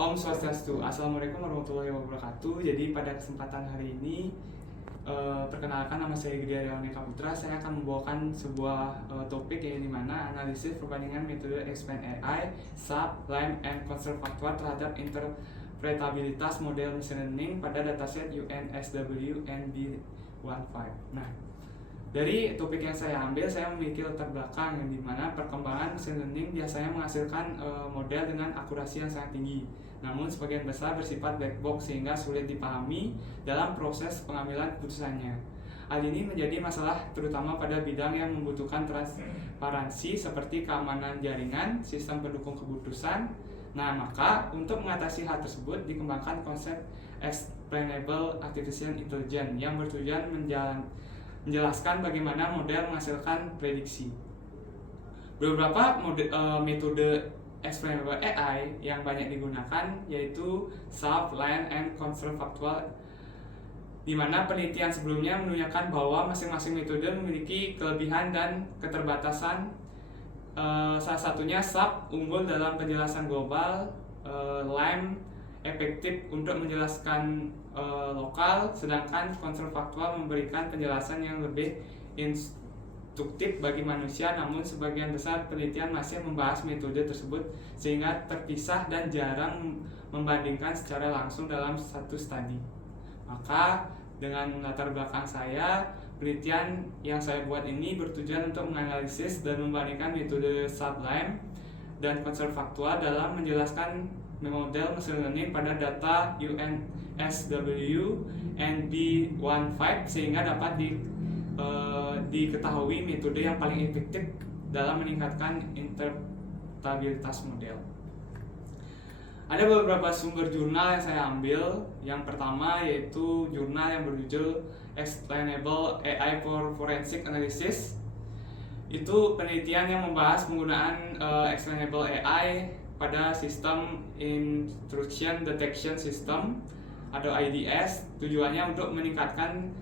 Om Swastiastu, Assalamualaikum warahmatullahi wabarakatuh. Jadi pada kesempatan hari ini, perkenalkan nama saya Gede Aryawaneka Putra. Saya akan membawakan sebuah topik yang dimana analisis perbandingan metode Explain AI, SAP, LAM, and konservatoire terhadap interpretabilitas model machine learning pada dataset UNSW NB15. Nah, dari topik yang saya ambil, saya memiliki latar belakang yang dimana perkembangan machine learning biasanya menghasilkan model dengan akurasi yang sangat tinggi. Namun sebagian besar bersifat black box sehingga sulit dipahami dalam proses pengambilan keputusannya. Hal ini menjadi masalah terutama pada bidang yang membutuhkan transparansi seperti keamanan jaringan, sistem pendukung keputusan. Nah, maka untuk mengatasi hal tersebut dikembangkan konsep Explainable Artificial Intelligence yang bertujuan menjelaskan bagaimana model menghasilkan prediksi. Beberapa metode Explainable AI yang banyak digunakan yaitu SAP, LAM, and konservatoire, di mana penelitian sebelumnya menunjukkan bahwa masing-masing metode memiliki kelebihan dan keterbatasan. Salah satunya SAP unggul dalam penjelasan global, LAM efektif untuk menjelaskan lokal, sedangkan konservatoire memberikan penjelasan yang lebih instruktif bagi manusia. Namun sebagian besar penelitian masih membahas metode tersebut sehingga terpisah dan jarang membandingkan secara langsung dalam satu studi. Maka dengan latar belakang saya, penelitian yang saya buat ini bertujuan untuk menganalisis dan membandingkan metode SAP, LAM, dan konservatoire dalam menjelaskan model machine learning pada data UNSW NB15 sehingga dapat diketahui metode yang paling efektif dalam meningkatkan interpretabilitas model. Ada beberapa sumber jurnal yang saya ambil. Yang pertama yaitu jurnal yang berjudul Explainable AI for Forensic Analysis. Itu penelitian yang membahas penggunaan Explainable AI pada sistem Intrusion Detection System atau IDS. Tujuannya untuk meningkatkan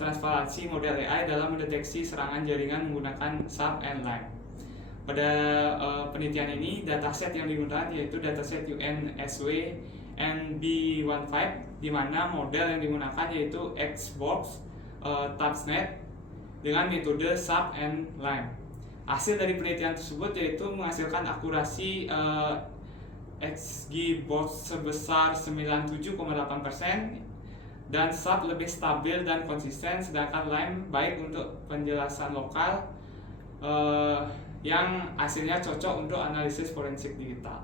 transparansi model AI dalam mendeteksi serangan jaringan menggunakan SAP and LAM. Pada penelitian ini, dataset yang digunakan yaitu dataset UNSW NB15, di mana model yang digunakan yaitu XBox, TabsNet dengan metode SAP and LAM. Hasil dari penelitian tersebut yaitu menghasilkan akurasi XGBox sebesar 97,8%, dan SAP lebih stabil dan konsisten, sedangkan LAM baik untuk penjelasan lokal yang hasilnya cocok untuk analisis forensik digital.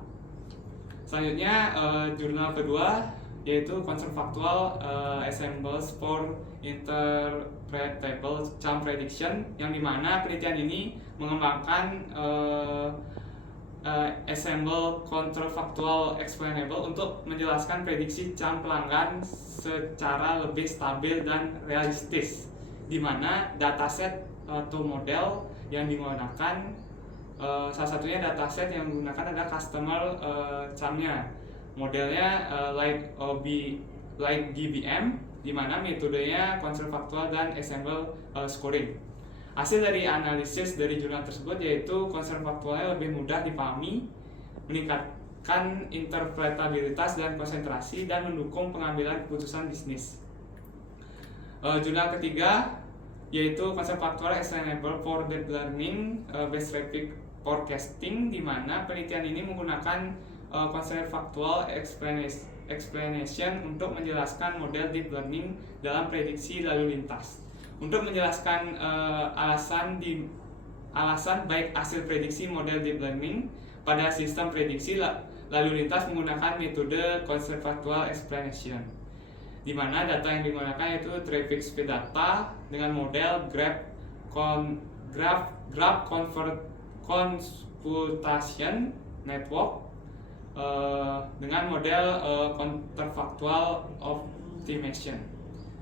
Selanjutnya jurnal kedua yaitu Conservatual Assembles for Interpretable Charm Prediction, yang dimana penelitian ini mengembangkan Assemble Counterfactual Explainable untuk menjelaskan prediksi charm pelanggan secara lebih stabil dan realistis, di mana dataset atau model yang digunakan, salah satunya dataset yang digunakan adalah customer charmnya, modelnya like GBM, di mana metodenya konservatual dan ensemble scoring. Hasil dari analisis dari jurnal tersebut yaitu konservatualnya lebih mudah dipahami, meningkatkan interpretabilitas dan konsentrasi, dan mendukung pengambilan keputusan bisnis. Jurnal ketiga yaitu Conservatual Explainable for Deep Learning Based Traffic Forecasting, di mana penelitian ini menggunakan Conservatual Explanation untuk menjelaskan model deep learning dalam prediksi lalu lintas. Untuk menjelaskan alasan baik hasil prediksi model deep learning pada sistem prediksi lalu lintas menggunakan metode Conservatual Explanation, di mana data yang digunakan yaitu traffic speed data dengan model Graph Computation Network dengan model Counterfactual Optimization.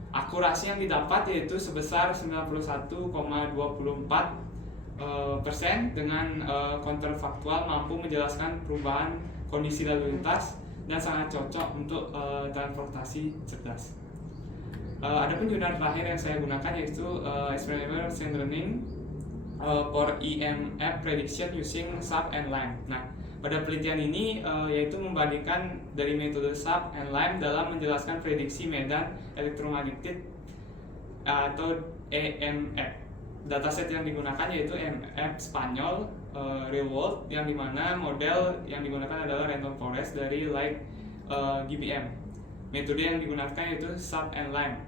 Akurasi yang didapat yaitu sebesar 91,24%, dengan counterfactual mampu menjelaskan perubahan kondisi lalu lintas dan sangat cocok untuk transportasi cerdas. Ada pun jurnal terakhir yang saya gunakan yaitu Explainable Machine Learning for EMF Prediction Using SAP and LAM. Nah, Pada penelitian ini yaitu membandingkan dari metode SAP and LIME dalam menjelaskan prediksi medan elektromagnetik atau EMF. Dataset yang digunakan yaitu EMF Spanyol real world, yang dimana model yang digunakan adalah random forest dari Light GBM. Metode yang digunakan yaitu SAP and LIME.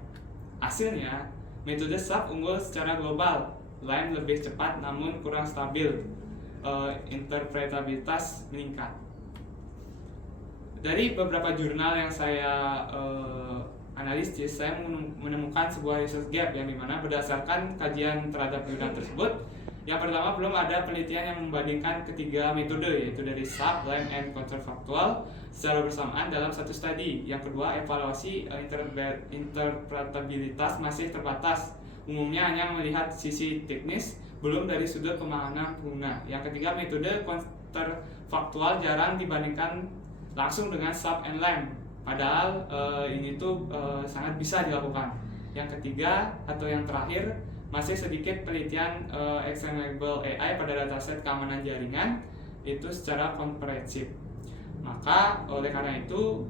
Hasilnya, metode SAP unggul secara global, LIME lebih cepat namun kurang stabil, interpretabilitas meningkat. Dari beberapa jurnal yang saya analisis, saya menemukan sebuah research gap yang dimana berdasarkan kajian terhadap jurnal tersebut, yang pertama belum ada penelitian yang membandingkan ketiga metode yaitu dari SAP, LIME, and counterfactual secara bersamaan dalam satu studi. Yang kedua, evaluasi interpretabilitas masih terbatas, umumnya hanya melihat sisi teknis, belum dari sudut pemahaman pengguna. Yang ketiga, metode counterfactual jarang dibandingkan langsung dengan SAP and LIME, padahal ini tuh sangat bisa dilakukan. Yang ketiga atau yang terakhir, masih sedikit penelitian explainable AI pada dataset keamanan jaringan itu secara komprehensif. Maka oleh karena itu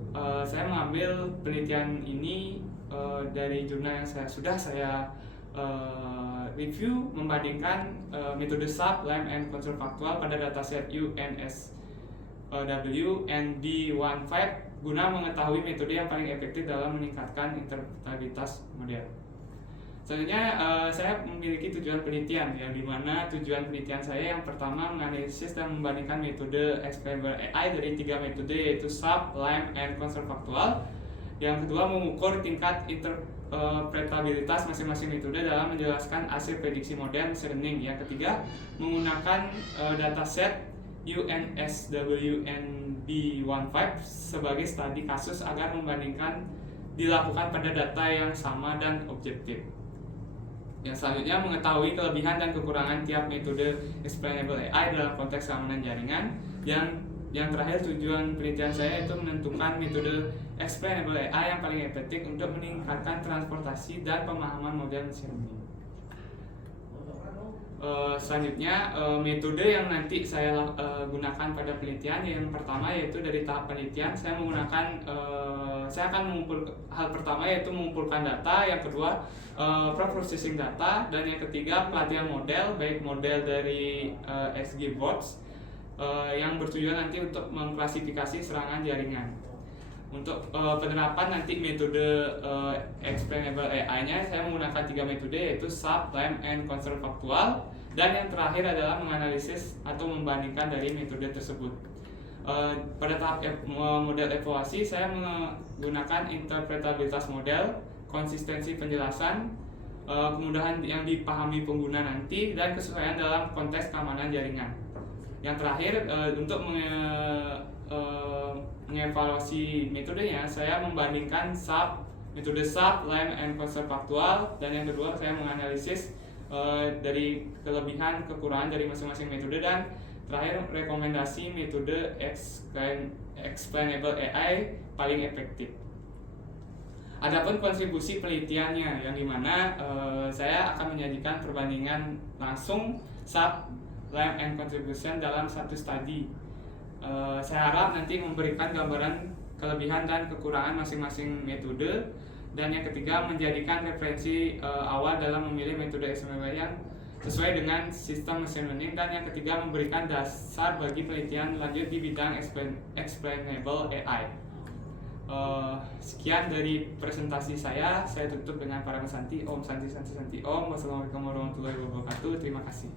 saya mengambil penelitian ini dari jurnal yang sudah saya review, membandingkan metode SAP, LIME, and counterfactual pada dataset UNSW ND15 guna mengetahui metode yang paling efektif dalam meningkatkan interpretabilitas model. Selanjutnya saya memiliki tujuan penelitian, yang dimana tujuan penelitian saya yang pertama menganalisis dan membandingkan metode explainable AI dari tiga metode yaitu SAP, LIME, and counterfactual. Yang kedua, mengukur tingkat interpretabilitas masing-masing metode dalam menjelaskan hasil prediksi model machine learning. Yang ketiga, menggunakan dataset UNSWNB15 sebagai studi kasus agar membandingkan dilakukan pada data yang sama dan objektif. Yang selanjutnya, mengetahui kelebihan dan kekurangan tiap metode explainable AI dalam konteks keamanan jaringan. Yang terakhir, tujuan penelitian saya itu menentukan metode explainable AI yang paling efektif untuk meningkatkan transportasi dan pemahaman model machine learning. Selanjutnya, metode yang nanti saya gunakan pada penelitian yang pertama yaitu dari tahap penelitian saya akan mengumpulkan hal pertama yaitu mengumpulkan data, yang kedua processing data, dan yang ketiga pelatihan model, baik model dari XGBots yang bertujuan nanti untuk mengklasifikasi serangan jaringan. Untuk penerapan nanti metode explainable AI-nya saya menggunakan tiga metode yaitu SAP, LIME, and counterfactual, dan yang terakhir adalah menganalisis atau membandingkan dari metode tersebut. Pada tahap model evaluasi saya menggunakan interpretabilitas model, konsistensi penjelasan, kemudahan yang dipahami pengguna nanti, dan kesesuaian dalam konteks keamanan jaringan. Yang terakhir, untuk mengevaluasi metodenya, saya membandingkan metode SAP, LIME, and counterfactual, dan yang kedua saya menganalisis dari kelebihan kekurangan dari masing-masing metode, dan terakhir rekomendasi metode explainable AI paling efektif. Adapun kontribusi penelitiannya, yang dimana saya akan menyajikan perbandingan langsung SAP, LIME, and contribution dalam satu studi. Saya harap nanti memberikan gambaran kelebihan dan kekurangan masing-masing metode, dan yang ketiga menjadikan referensi awal dalam memilih metode explainable yang sesuai dengan sistem machine learning, dan yang ketiga memberikan dasar bagi penelitian lanjut di bidang explainable AI. Sekian dari presentasi saya tutup dengan para Santi. Om Santi Santi Santi Om. Wassalamualaikum warahmatullahi wabarakatuh. Terima kasih.